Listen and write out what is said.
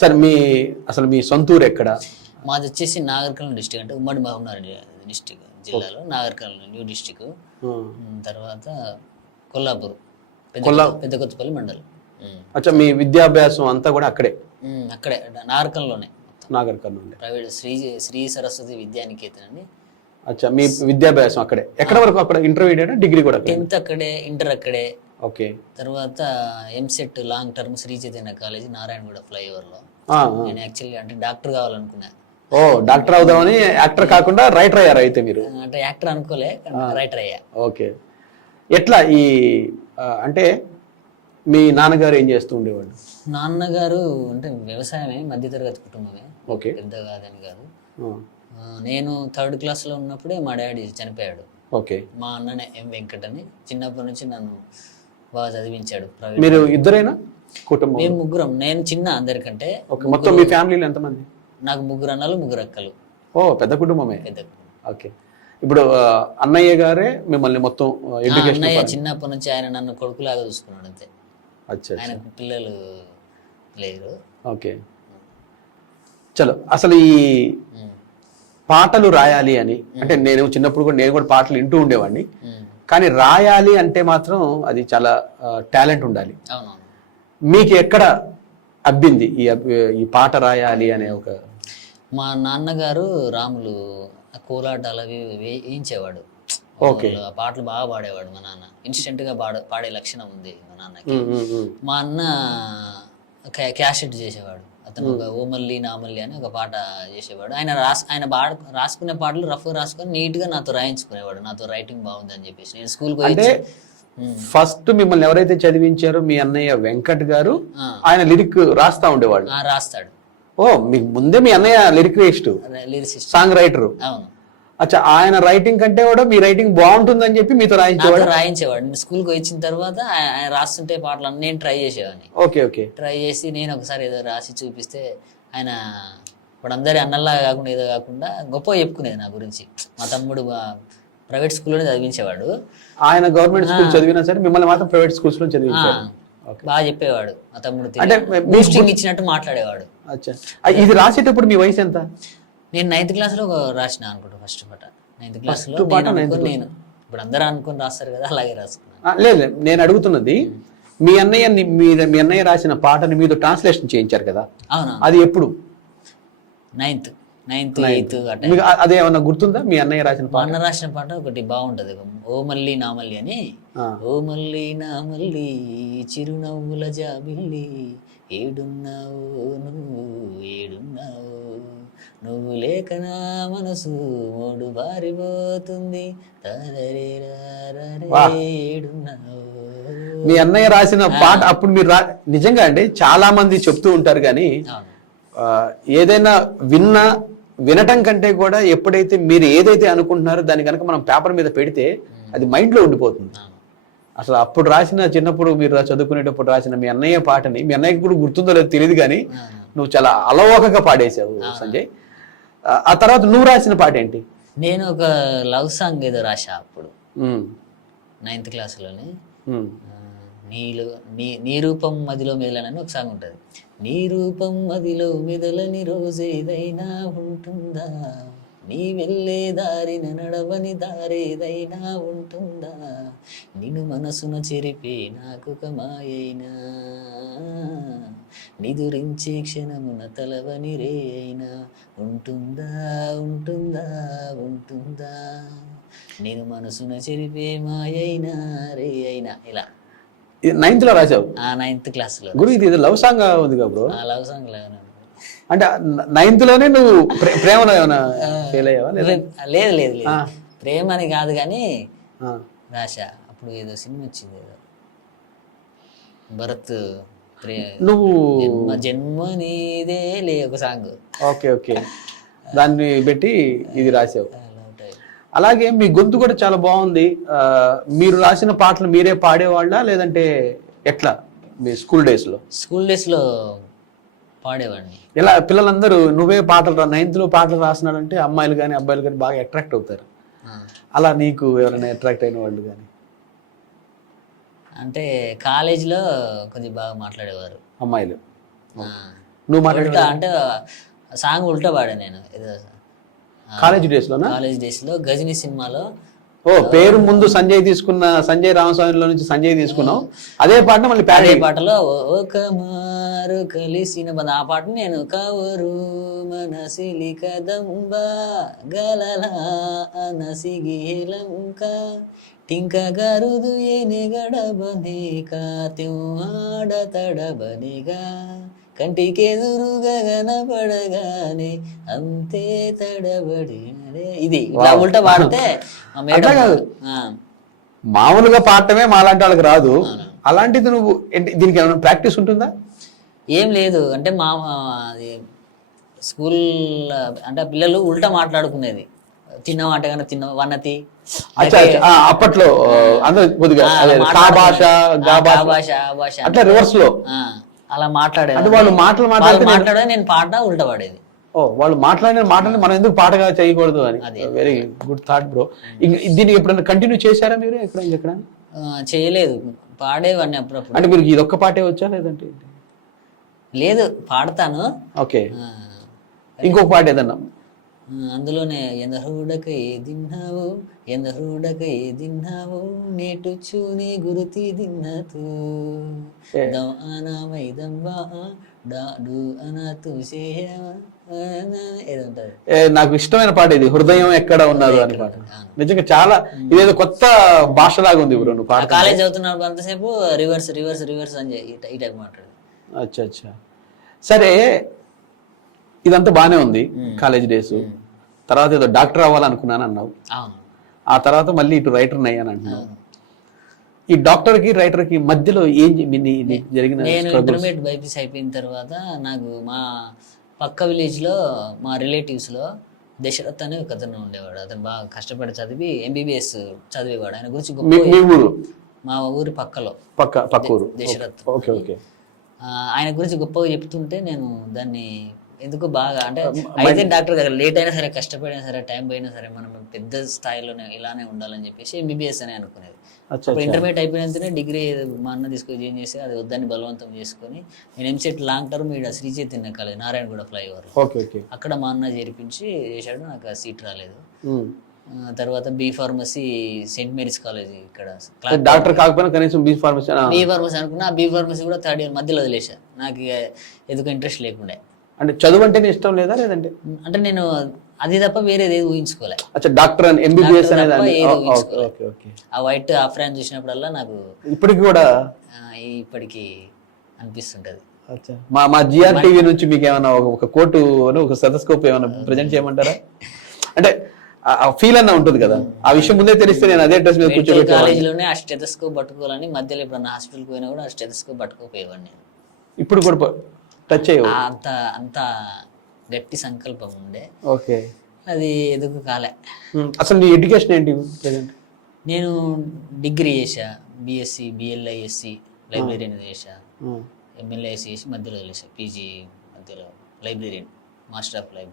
Sir అసలు మీ సొంతూరు ఎక్కడ? మాది వచ్చేసి నాగర్కర్నూలు డిస్టిక్, అంటే ఉమ్మడి మహబూబ్నగర్ డిస్టిక్ జిల్లాలో నాగర్కర్నూలు న్యూ డిస్టిక్. తర్వాత కొల్లాపూర్, పెద్ద కొత్తపల్లి మండలం. అచ్చా, మీ విద్యాభ్యాసం అంతా కూడా అక్కడే? అక్కడే నాగర్కర్నూలులోనే. నాగర్కర్నూలు ప్రైవేట్ శ్రీ సరస్వతి విద్యానికేతన్ అని. అచ్చా, మీ విద్యాభ్యాసం అక్కడే. ఎక్కడ వరకు అక్కడ? ఇంటర్మీడియట్, డిగ్రీ కూడా? 10th అక్కడే, ఇంటర్ అక్కడే. ఓకే. తర్వాత EAMCET long term Sri Chaitanya college Narayanguda ఫ్లైఓవర్లో. నేను యాక్చువల్లీ అంటే డాక్టర్ కావాలనుకున్నా. ఓ, డాక్టర్ అవుదామని. యాక్టర్ కాకుండా రైటర్ అయ్యారు అయితే మీరు? అంటే యాక్టర్ అనుకోలే, రైటర్ అయ్యా. ఓకే. ఎట్లా అంటే మీ నాన్నగారు ఏం చేస్తూ ఉండేవాళ్ళు? నాన్నగారు అంటే వ్యవసాయమే, మధ్యతరగతి కుటుంబమే, ఓకే, పెద్ద కాదని కాదు. నేను 3rd క్లాస్లో ఉన్నప్పుడే మా డాడీ చనిపోయాడు. ఓకే. మా అన్ననే ఎం వెంకట్ అని చిన్నప్పటి నుంచి నన్ను బాగా చదివించాడు. మీరు ఇద్దరేనా కుటుంబం? మేము ముగ్గురం. నేను చిన్న అందరికంటే. మొత్తం మీ ఫ్యామిలీలో ఎంతమంది? నాకు 3 అన్నలు 3 అక్కలు. ఓ, పెద్ద కుటుంబమే. పెద్ద కుటుంబం. ఓకే. ఇప్పుడు అన్నయ్య గారే మిమ్మల్ని మొత్తం ఎడ్యుకేషన్? అన్నయ్య చిన్నప్పటి నుంచి ఆయన నన్ను కొడుకులాగా చూసుకున్నాడు అంతే. అచ్చా, ఆయన పిల్లలు లేరు. ఓకే. చలో, అసలు ఈ పాటలు రాయాలి అని అంటే నేను చిన్నప్పుడు కూడా నేను కూడా పాటలు వింటూ ఉండేవాడిని. కానీ రాయాలి అంటే మాత్రం అది చాలా టాలెంట్ ఉండాలి. మీకు ఎక్కడ అబ్బింది ఈ పాట రాయాలి అనే ఒక? మా నాన్నగారు రాములు కోలాటాలు అవి వేయించేవాడు. పాటలు బాగా పాడేవాడు మా నాన్న. ఇన్స్టెంట్ గా పాడే లక్షణం ఉంది మా నాన్నకి. మా అన్న క్యాసెట్ చేసేవాడు. అతను ఒక ఓ మల్లి నా మల్లి అని ఒక పాట చేసేవాడు. ఆయన రాసుకునే పాటలు రఫ్ రాసుకొని నీట్ గా నాతో రాయించుకునేవాడు. నాతో రైటింగ్ బాగుంది అని చెప్పేసి. నేను స్కూల్కి అంటే ఫస్ట్ మిమ్మల్ని ఎవరైతే చదివించారో మీ అన్నయ్య వెంకట్ గారు, ఆయన లిరిక్ రాస్తా ఉండేవాడు? రాస్తాడు. ఓ, మీకు ముందే మీ అన్నయ్య లిరిసిస్ట్, సాంగ్ రైటర్? అవును. అచ్చా, ఆయన రైటింగ్ కంటే కూడా మీ రైటింగ్ బాగుంటుందని చెప్పి మీతో రాయించేవాడు. స్కూల్కి వచ్చిన తర్వాత ఆయన రాస్తుంటే పాటలు నేను ట్రై చేసేవాడిని. Okay, okay. ట్రై చేసి నేను ఒకసారి ఏదో రాసి చూపిస్తే ఆయన ఇప్పుడు అందరి అన్నల్లా కాకుండా ఏదో కాకుండా గొప్ప చెప్పుకునేది నా గురించి. మా తమ్ముడు ప్రైవేట్ స్కూల్లోనే చదివించేవాడు. ఆయన గవర్నమెంట్ స్కూల్ చదివినా సరే మిమ్మల్ని మాత్రం ప్రైవేట్ స్కూల్స్ లో చదివించాడు. బాగా చెప్పేవాడు మా తమ్ముడు. అంటే బూస్టింగ్ ఇచ్చినట్టు మాట్లాడేవాడు. అచ్చా, ఇది రాసేటప్పుడు మీ వయసు ఎంత? నేను 9th క్లాస్లో రాసిన అనుకుంటా ఫస్ట్ పాట. 9th క్లాస్లో నేను ఇప్పుడు అందరూ అనుకుని రాస్తారు కదా, అలాగే రాసుకున్నాను. లేదు, నేను అడుగుతున్నది మీ అన్నయ్య రాసిన పాటని మీతో ట్రాన్స్లేషన్ చేయించారు కదా? అవునా? అది ఎప్పుడు? 9th 8th అదే ఏమన్నా గుర్తుందా? మీ అన్నయ్య రాసిన పాట? అన్న రాసిన పాట ఒకటి బాగుంటది, ఓ మల్లి నా మల్లి అని. ఓ మల్లి నా మల్లి చిరునవ్వుల జాబిల్లి, ఏడున్నావు నువ్వు ఏడున్నావు, నువ్వు లేక నా మనసు మూడు బారిపోతుంది, ఏడున్నావు. మీ అన్నయ్య రాసిన పాట అప్పుడు మీరు నిజంగా అండి చాలా మంది చెప్తూ ఉంటారు కానీ ఏదైనా వినటం కంటే కూడా ఎప్పుడైతే మీరు ఏదైతే అనుకుంటున్నారో దాన్ని కనుక మనం పేపర్ మీద పెడితే అది మైండ్ లో ఉండిపోతుంది. అసలు అప్పుడు రాసిన, చిన్నప్పుడు మీరు చదువుకునేటప్పుడు రాసిన మీ అన్నయ్య పాటని, మీ అన్నయ్యకి కూడా గుర్తుందో లేదో తెలియదు కానీ నువ్వు చాలా అలవోకగా పాడేసావు సంజయ్. ఆ తర్వాత నువ్వు రాసిన పాట ఏంటి? నేను ఒక లవ్ సాంగ్ ఏదో రాసా అప్పుడు 9th క్లాస్లోనే. నీ రూపం మదిలో మెదలని ఒక సాంగ్ ఉంటుంది. నీ రూపం మదిలో మెదలని రోజేదైనా ఉంటుందా, నీ వెళ్ళే దారిన నడవని దారేదైనా ఉంటుందా, నిన్ను మనసున చెరిపే నాకొక మాయైనా, నిదురించే క్షణమున తలవని రే అయినా ఉంటుందా ఉంటుందా ఉంటుందా, నేను మనసున చెరిపే మాయైనా రే అయినా. ఇలా 9th లో రాసావు? 9th క్లాస్లో. గురు, ఇది లవ్ సాంగ్ ఉంది కదా బ్రో? లవ్ సాంగ్ లాగా. అంటే 9th లోనే నువ్వు ప్రేమలో ఏమైనా ఫెయిల్ అయ్యావా? లేదు లేదు లేదు, ప్రేమ అని కాదు కానీ రాశా. అప్పుడు ఏదో సినిమా వచ్చింది, ఏదో భరత్ నువ్వు జన్మ నీదే లే ఒక సాంగ్. Okay, okay. దాన్ని పెట్టి ఇది రాసావు. అలాగే మీ గొంతు కూడా చాలా బాగుంది. మీరు రాసిన పాటలు మీరే పాడేవాళ్ళ లేదంటే ఎట్లా? మీ స్కూల్ డేస్ లో పాడేవాడిని. ఇలా పిల్లలందరూ నువ్వే పాటలు 9th లో పాటలు రాస్తున్నాడంటే అమ్మాయిలు కానీ అబ్బాయిలు కానీ బాగా అట్రాక్ట్ అవుతారు. అలా నీకు ఎవరైనా అట్రాక్ట్ అయిన వాళ్ళు కానీ? అంటే కాలేజీలో కొంచెం బాగా మాట్లాడేవారు అమ్మాయిలు. నువ్వు మాట్లాడే ఉల్టా అంటే సాంగ్ ఉల్టా పాడా నేను ఏదో కాలేజ్ డేస్ లోనా? కాలేజ్ డేస్ లో గజని సినిమాలో ఓ పేరు ముందు సంజయ్ తీసుకున్న, సంజయ్ రామస్వామిలో నుంచి సంజయ్ తీసుకున్నావు, అదే పాటను మళ్ళీ అదే ప్యారడీ. పాటలో ఒక మారు కలిసిన బంధ ఆ పాటని నేను కవరు మనసిలి కదంబ గలల అనసిగిలంక టింక గరుదు ఏనే గడబనేక ఆడ తడబనిగా కంటికెదురుగా కనపడగానే అంతే తడబడి ఇది ఇలా ఉల్టా పాడితే మా మేడం మామూలుగా పాడటమే మాలాంటి వాళ్ళకి రాదు, అలాంటిది నువ్వు దీనికి ఏమైనా ప్రాక్టీస్ ఉంటుందా? ఏం లేదు అంటే మా అది స్కూల్ అంటే పిల్లలు ఉల్టా మాట్లాడుకునేది, తిన్నావు అంటే కన్నా తిన్నావు వన్నతి అప్పట్లో అందరూ కొద్దిగా కా భాష గా భాష భాష అట్లా రివర్స్ లో అలా మాట్లాడేది. అంటే వాళ్ళు మాట్లాడే నేను పాట ఉల్టా పాడేది. ఓ వాళ్ళు మాట్లాడిన మాటని మనం ఎందుకు పాటగా చేయకూడదు అని. Very good thought bro. దీన్ని ఎప్పుడైనా కంటిన్యూ చేశారా మీరు ఎక్కడ? చేయలేదు, పాడేవాడిని అప్పుడప్పుడు. అంటే మీరు ఇదొక్క పాటే వచ్చా లేదంటే? లేదు, పాడతాను. ఓకే, ఇంకొక పాట ఏదన్నా అందులోనే ఎందరుడక ఏదిన్నావు ఎందరుడక ఏదిన్నావు నేటు చూని గురుతి దిన్నతు అనామైదంబా డాడు అనతు ఏదో ఉంటది. నాకు ఇష్టమైన పాట ఇది, హృదయం ఎక్కడ ఉన్నారు అని పాట. నిజంగా చాలా ఇదేదో కొత్త భాషలాగా ఉంది బ్రో. నువ్వు పాట కాలేజ్ చదువుతున్నప్పుడు అంతసేపు రివర్స్ రివర్స్ రివర్స్ అని ఈ టైప్ మాట్లాడు. అచ్చా అచ్చా, సరే ఇదంతా బానే ఉంది కాలేజ్ డేస్. తర్వాత ఏదో డాక్టర్ అవ్వాలనుకున్నాను అన్నావు, ఆ తర్వాత మళ్ళీ ఇటు రైటర్ అయ్యాను అంటున్నావు. ఈ డాక్టర్ కి రైటర్ కి మధ్యలో ఏం జరిగిన? నేను ఇంటర్మీడియట్ బైపీసీ అయిపోయిన తర్వాత నాకు మా పక్క విలేజ్ లో మా రిలేటివ్స్ లో దశరథ్ అనే ఒక అతను ఉండేవాడు. అతను బాగా కష్టపడి చదివి ఎంబీబీఎస్ చదివేవాడు. ఆయన గురించి మా ఊరి పక్కలో పక్క ఊరు దశరథ్. Okay okay. ఆయన గురించి గొప్పగా చెప్తుంటే నేను దాన్ని ఎందుకు బాగా అంటే అయితే డాక్టర్ గారు లేట్ అయినా సరే కష్టపడినా సరే టైం పోయినా సరే మనం పెద్ద స్థాయిలోనే ఇలానే ఉండాలని చెప్పేసి ఎంబీబీఎస్ అని అనుకునేది. ఇంటర్మీడియట్ అయిపోయినంతనే డిగ్రీ మా అన్న తీసుకొని ఏం చేసి అది వద్దని బలవంతం చేసుకొని నేను ఎంసెట్ లాంగ్ టర్మ్ ఇక్కడ శ్రీ చైతన్య కాలేజ్ నారాయణగూడ ఫ్లైఓవర్ అక్కడ మా అన్న చేర్పించి చేశాడు. నాకు ఆ సీట్ రాలేదు. తర్వాత B pharmacy Saint Mary's college ఇక్కడ డాక్టర్ కాకపోయినా కనీసం బి ఫార్మసీ అనుకున్నా. బి ఫార్మసీ కూడా థర్డ్ ఇయర్ మధ్యలో వదిలేసా, నాకు ఎందుకు ఇంట్రెస్ట్ లేకుండే. అంటే చదువు అంటే ఇష్టం లేదా లేదంటే? అంటే నేను అది తప్ప వేరేది ఏది ఊహించుకోలే. డాక్టర్ ఎంబీబీఎస్ అనేది ఆ వైట్ ఆఫ్రాన్ చూసినప్పుడల్లా నాకు ఇప్పటికి అనిపిస్తుంటది. మా జిఆర్ టీవీ నుంచి మీకు ఏమైనా ఒక కోటు ఒక స్టెథోస్కోప్ ఏమైనా ప్రెజెంట్ చేయమంటారా? అంటే ఫీల్ అన్న ఉంటుంది కదా, ఆ విషయం ముందే తెలిస్తే నేను అదే డ్రెస్ మీద కూర్చోబెట్టాను. కాలేజీలోనే ఆ స్టెథోస్కోప్ పట్టుకోవాలని మధ్యలో ఎప్పుడన్నా హాస్పిటల్కి పోయినా కూడా ఆ స్టెథోస్కోప్ పట్టుకోపోయేవాడిని నేను. ఇప్పుడు కూడా టచ్ చేయవు? అంత గట్టి సంకల్పం ఉండే. ఓకే, అది ఎందుకు కాలే. అసలు నీ ఎడ్యుకేషన్ ఏంటి ప్రెజెంట్? నేను డిగ్రీ చేసా, బిఎస్సి బిఎల్ఐఎస్సి లైబ్రరీని చేసా, ఎంఎల్ఐఎస్సి చేసి మధ్యలో వదిలేసా. పీజీ మధ్యలో లైబ్రరీని మాస్టర్ ఆఫ్ లైబ్రరీ.